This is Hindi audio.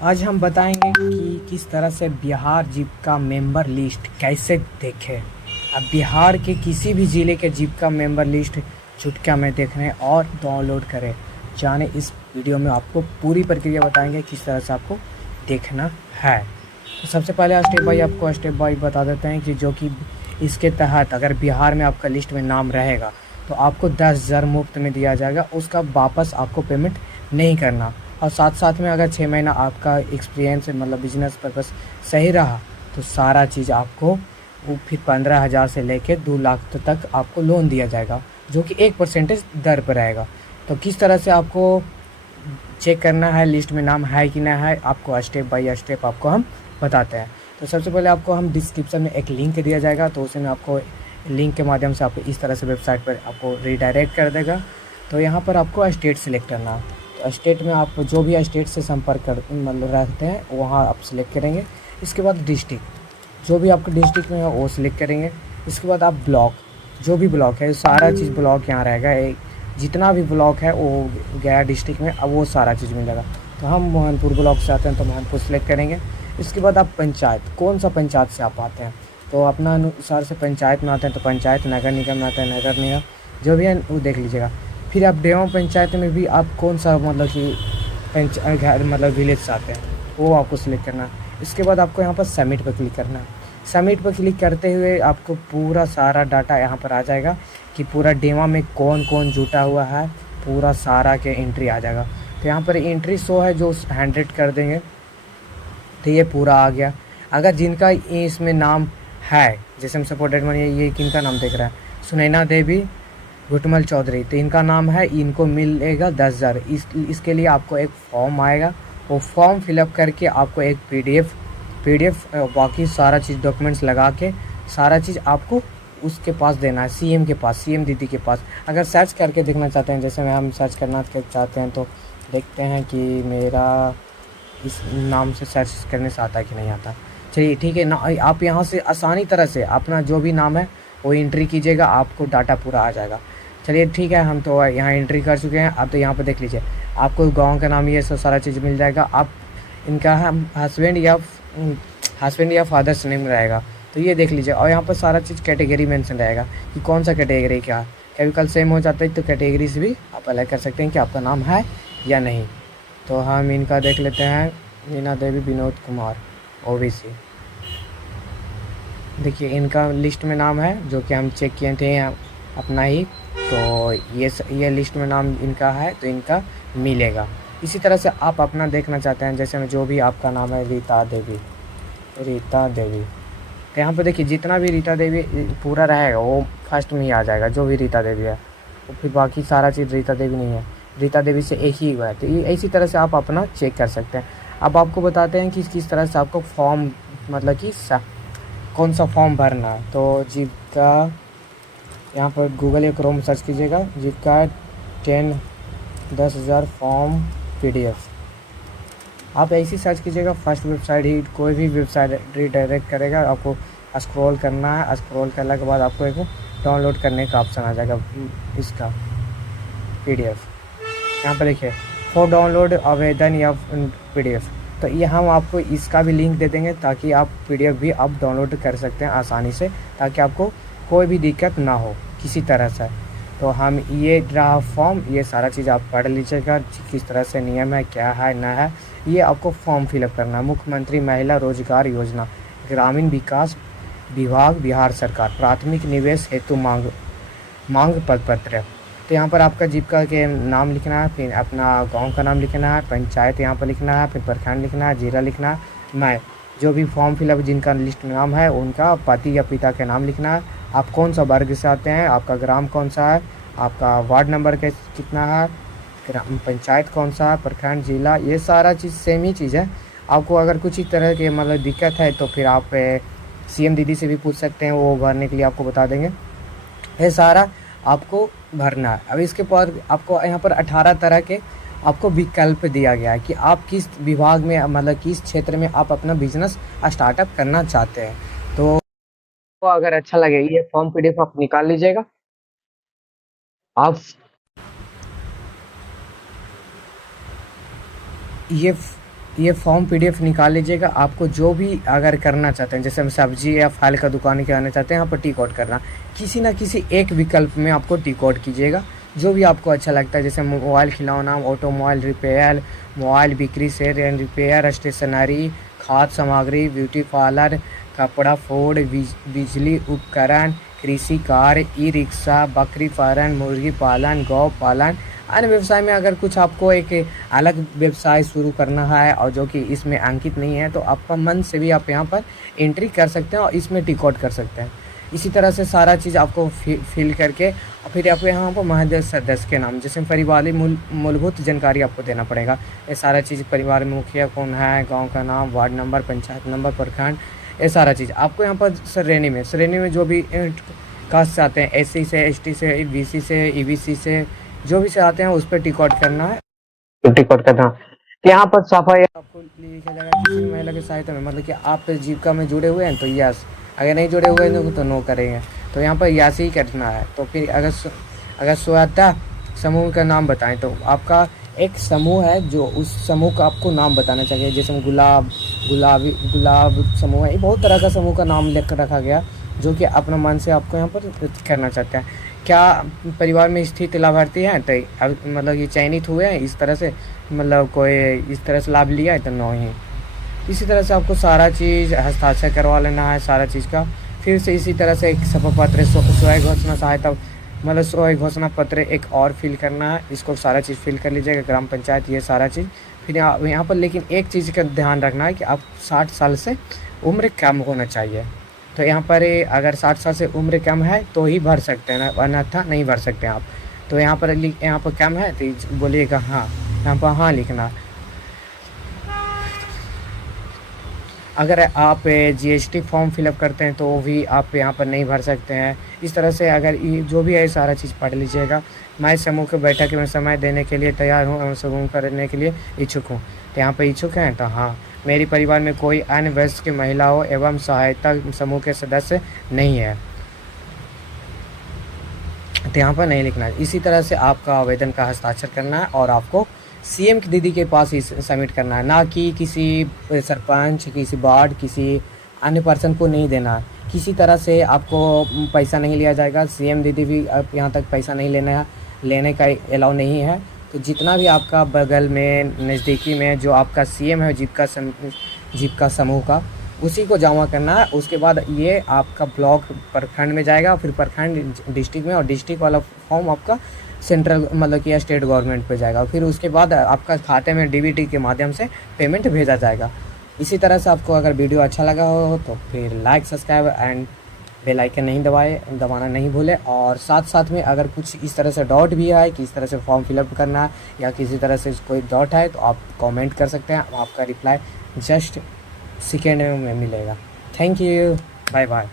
आज हम बताएंगे कि किस तरह से बिहार जीविका मेंबर लिस्ट कैसे देखें। अब बिहार के किसी भी ज़िले के जीविका मेंबर लिस्ट चुटकियों में देखने और डाउनलोड करें। जाने इस वीडियो में आपको पूरी प्रक्रिया बताएंगे किस तरह से आपको देखना है। तो सबसे पहले स्टेप बाई बता देते हैं कि जो कि इसके तहत अगर बिहार में आपका लिस्ट में नाम रहेगा तो आपको 10,000 मुफ्त में दिया जाएगा, उसका वापस आपको पेमेंट नहीं करना। और साथ साथ में अगर 6 महीना आपका एक्सपीरियंस मतलब बिजनेस पर्पस सही रहा तो सारा चीज़ आपको वो फिर 15,000 से लेकर 2 लाख तक आपको लोन दिया जाएगा, जो कि 1% दर पर रहेगा। तो किस तरह से आपको चेक करना है लिस्ट में नाम है कि ना है, आपको स्टेप बाय स्टेप आपको हम बताते हैं। तो सबसे पहले आपको हम डिस्क्रिप्शन में एक लिंक दिया जाएगा, तो उसमें आपको लिंक के माध्यम से आपको इस तरह से वेबसाइट पर आपको रिडायरेक्ट कर देगा। तो यहाँ पर आपको स्टेट सेलेक्ट करना है। तो स्टेट में आप जो भी स्टेट से संपर्क कर मतलब रखते हैं वहाँ आप सिलेक्ट करेंगे। इसके बाद डिस्ट्रिक्ट, जो भी आपके डिस्ट्रिक्ट में है वो सिलेक्ट करेंगे। इसके बाद आप ब्लॉक, जो भी ब्लॉक है सारा चीज़ ब्लॉक यहाँ रहेगा। एक जितना भी ब्लॉक है वो गया डिस्ट्रिक्ट में, अब वो सारा चीज़ मिलेगा। तो हम मोहनपुर ब्लॉक से आते हैं तो मोहनपुर सेलेक्ट करेंगे। इसके बाद आप पंचायत, कौन सा पंचायत से आप आते हैं तो अपना अनुसार से पंचायत में आते हैं तो पंचायत, नगर निगम में आते हैं नगर निगम, जो भी है वो देख लीजिएगा। फिर आप देवा पंचायत में भी आप कौन सा मतलब कि घर मतलब विलेज से आते हैं वो आपको सिलेक्ट करना है। इसके बाद आपको यहाँ पर सबमिट पर क्लिक करना है। सबमिट पर क्लिक करते हुए आपको पूरा सारा डाटा यहाँ पर आ जाएगा कि पूरा डेमा में कौन कौन जुटा हुआ है, पूरा सारा के एंट्री आ जाएगा। तो यहाँ पर एंट्री शो है जो 100 कर देंगे तो ये पूरा आ गया। अगर जिनका इसमें नाम है, जैसे हम सपोर्टेड मनी, ये किनका नाम देख रहा है, सुनैना देवी घुटमल चौधरी, तो इनका नाम है, इनको मिलेगा 10,000। इसके लिए आपको एक फॉर्म आएगा, वो फॉर्म फिलअप करके आपको एक पीडीएफ बाकी सारा चीज़ डॉक्यूमेंट्स लगा के सारा चीज़ आपको उसके पास देना है, सीएम के पास, सीएम दीदी के पास। अगर सर्च करके देखना चाहते हैं, जैसे हम सर्च करना चाहते हैं तो देखते हैं कि मेरा इस नाम से सर्च करने से आता है कि नहीं आता। चलिए ठीक है ना, आप यहाँ से आसानी तरह से अपना जो भी नाम है वो एंट्री कीजिएगा, आपको डाटा पूरा आ जाएगा। चलिए ठीक है, हम तो यहाँ एंट्री कर चुके हैं। अब तो यहाँ पर देख लीजिए आपको गांव का नाम, ये सब सारा चीज़ मिल जाएगा। आप इनका हस्बैंड या फादर्स नेम रहेगा, तो ये देख लीजिए। और यहाँ पर सारा चीज़ कैटेगरी मेंशन रहेगा कि कौन सा कैटेगरी क्या है। कभी कल सेम हो जाता है तो कैटेगरी से भी आप अलग कर सकते हैं कि आपका नाम है या नहीं। तो हम इनका देख लेते हैं, मीना देवी विनोद कुमार ओबीसी। देखिए इनका लिस्ट में नाम है जो कि हम चेक किए थे अपना ही, तो ये लिस्ट में नाम इनका है तो इनका मिलेगा। इसी तरह से आप अपना देखना चाहते हैं, जैसे में जो भी आपका नाम है रीता देवी, तो यहाँ पर देखिए जितना भी रीता देवी पूरा रहेगा वो फर्स्ट में ही आ जाएगा, जो भी रीता देवी है। और फिर बाकी सारा चीज़ रीता देवी नहीं है, रीता देवी से एक ही हुआ है। तो ये इसी तरह से आप अपना चेक कर सकते हैं। अब आपको बताते हैं कि किस तरह से आपको फॉर्म मतलब कि कौन सा फॉर्म भरना है। तो जीविका, यहाँ पर गूगल या क्रोम सर्च कीजिएगा, जीविका 10,000 फॉर्म पीडीएफ। आप ऐसी सर्च कीजिएगा, फर्स्ट वेबसाइट ही कोई भी वेबसाइट रिडायरेक्ट करेगा। आपको स्क्रॉल करना है, स्क्रॉल करने के बाद आपको एक डाउनलोड करने का ऑप्शन आ जाएगा इसका पीडीएफ। यहाँ पर देखिए फॉर डाउनलोड आवेदन या पीडीएफ, तो ये हम आपको इसका भी लिंक दे देंगे ताकि आप पीडीएफ भी आप डाउनलोड कर सकते हैं आसानी से, ताकि आपको कोई भी दिक्कत ना हो किसी तरह से। तो हम ये रहा फॉर्म, ये सारा चीज़ आप पढ़ लीजिएगा किस तरह से नियम है, क्या है ना है। ये आपको फॉर्म फिलअप करना है। मुख्यमंत्री महिला रोजगार योजना, ग्रामीण विकास विभाग, बिहार सरकार, प्राथमिक निवेश हेतु मांग पत्र। तो यहाँ पर आपका जीविका के नाम लिखना है, फिर अपना गांव का नाम लिखना है, पंचायत यहाँ पर लिखना है, फिर प्रखंड लिखना है, जिला लिखना है। मैं जो भी फॉर्म फिलअप जिनका लिस्ट में नाम है उनका पति या पिता का नाम लिखना है। आप कौन सा वर्ग से आते हैं, आपका ग्राम कौन सा है, आपका वार्ड नंबर कितना है, ग्राम पंचायत कौन सा है, प्रखंड, जिला, ये सारा चीज़ सेम ही चीज़ है। आपको अगर कुछ ही तरह की मतलब दिक्कत है तो फिर आप सीएम दीदी से भी पूछ सकते हैं, वो भरने के लिए आपको बता देंगे। ये सारा आपको भरना है। अब इसके बाद आपको यहाँ पर 18 तरह के आपको विकल्प दिया गया है कि आप किस विभाग में मतलब किस क्षेत्र में आप अपना बिजनेस स्टार्टअप करना चाहते हैं। तो अगर अच्छा लगे ये फॉर्म पीडीएफ आप निकाल लीजिएगा। आप ये ये फॉर्म पीडीएफ निकाल लीजिएगा। आपको जो भी अगर करना चाहते हैं, जैसे हम सब्जी या फल का दुकान कराना चाहते हैं, यहाँ पर टी कोड करना, किसी ना किसी एक विकल्प में आपको टी कोड कीजिएगा, जो भी आपको अच्छा लगता है। जैसे मोबाइल खिलौना, ऑटोमोबाइल रिपेयर, मोबाइल बिक्री, सेल एंड रिपेयर, स्टेशनरी, खाद्य सामग्री, ब्यूटी पार्लर, कपड़ा, फूड, बिजली उपकरण, कृषि कार्य, ई रिक्शा, बकरी पालन, मुर्गी पालन, गौ पालन। अन्य व्यवसाय में अगर कुछ आपको एक अलग व्यवसाय शुरू करना है और जो कि इसमें अंकित नहीं है, तो आपका मन से भी आप यहाँ पर एंट्री कर सकते हैं और इसमें टिक आउट कर सकते हैं। इसी तरह से सारा चीज़ आपको फिल करके और फिर आपको यहाँ पर महज सदस्य के नाम, जैसे परिवार मूलभूत जानकारी आपको देना पड़ेगा। ये सारा चीज़, परिवार में मुखिया कौन है, गांव का नाम, वार्ड नंबर, पंचायत नंबर, प्रखंड, ये सारा चीज़ आपको यहाँ पर श्रेणी में जो भी कास्ट आते हैं, एससी से, एसटी से, बीसी से, ईबीसी से, जो भी से आते हैं उस पर टिक आउट करना है। टिक आउट करना यहाँ पर सफाई आपको लिखा जाएगा किसी भी महिला की सहायता में, मतलब कि आप जीविका में जुड़े हुए हैं तो यस, अगर नहीं जुड़े हुए हैं तो नो करेंगे। तो यहाँ पर यस ही करना है। तो फिर अगर स्वायत्ता समूह का नाम बताएं, तो आपका एक समूह है जो उस समूह का आपको नाम बताना चाहिए। जैसे गुलाब समूह है, ये बहुत तरह का समूह का नाम लिख रखा गया, जो कि अपना मन से आपको यहाँ पर करना चाहते हैं। क्या परिवार में स्थित लाभार्थी हैं, तो मतलब ये चयनित हुए हैं इस तरह से, मतलब कोई इस तरह से लाभ लिया है तो नो ही। इसी तरह से आपको सारा चीज़ हस्ताक्षर करवा लेना है सारा चीज़ का। फिर से इसी तरह से एक शपथ पत्र, स्वयं घोषणा सहायता, मतलब स्वयं घोषणा पत्र एक और फिल करना है। इसको सारा चीज़ फिल कर लीजिएगा, ग्राम पंचायत, ये सारा चीज़। फिर यहाँ पर लेकिन एक चीज़ का ध्यान रखना है कि आप 60 साल से उम्र कम होना चाहिए। तो यहाँ पर अगर 60 साल से उम्र कम है तो ही भर सकते हैं, अन्यथा नहीं भर सकते हैं आप। तो यहाँ पर कम है तो बोलिएगा हाँ, यहाँ पर हाँ लिखना। अगर आप जीएसटी फॉर्म फिलअप करते हैं तो भी आप यहाँ पर नहीं भर सकते हैं। इस तरह से अगर ये जो भी है सारा चीज़ पढ़ लीजिएगा। मैं समूह के बैठक में समय देने के लिए तैयार हूँ एवं समूह करने के लिए इच्छुक हूँ। तो यहाँ पर इच्छुक हैं तो हाँ। मेरी परिवार में कोई अन्य वयस्क की महिलाओं एवं सहायता समूह के सदस्य नहीं है, तो यहाँ पर नहीं लिखना है। इसी तरह से आपका आवेदन का हस्ताक्षर करना है और आपको सीएम की दीदी के पास ही सबमिट करना है, ना कि किसी सरपंच, किसी वार्ड, किसी अन्य पर्सन को नहीं देना है। किसी तरह से आपको पैसा नहीं लिया जाएगा। सीएम दीदी भी यहाँ तक पैसा नहीं लेने का अलाउ नहीं है। तो जितना भी आपका बगल में, नज़दीकी में जो आपका सीएम है जीविका समूह का, उसी को जमा करना है। उसके बाद ये आपका ब्लॉक प्रखंड में जाएगा, फिर प्रखंड डिस्ट्रिक्ट में, और डिस्ट्रिक्ट वाला फॉर्म आपका सेंट्रल मतलब कि स्टेट गवर्नमेंट पे जाएगा। फिर उसके बाद आपका खाते में डीबीटी के माध्यम से पेमेंट भेजा जाएगा। इसी तरह से आपको अगर वीडियो अच्छा लगा हो तो फिर like, subscribe and bell icon नहीं दबाना नहीं भूलें। और साथ में अगर कुछ इस तरह से डाउट भी है कि इस तरह से फॉर्म फिलअप करना है या किसी तरह से कोई डाउट है तो आप कमेंट कर सकते हैं। आपका रिप्लाई जस्ट सेकेंड में मिलेगा। Thank you, bye bye.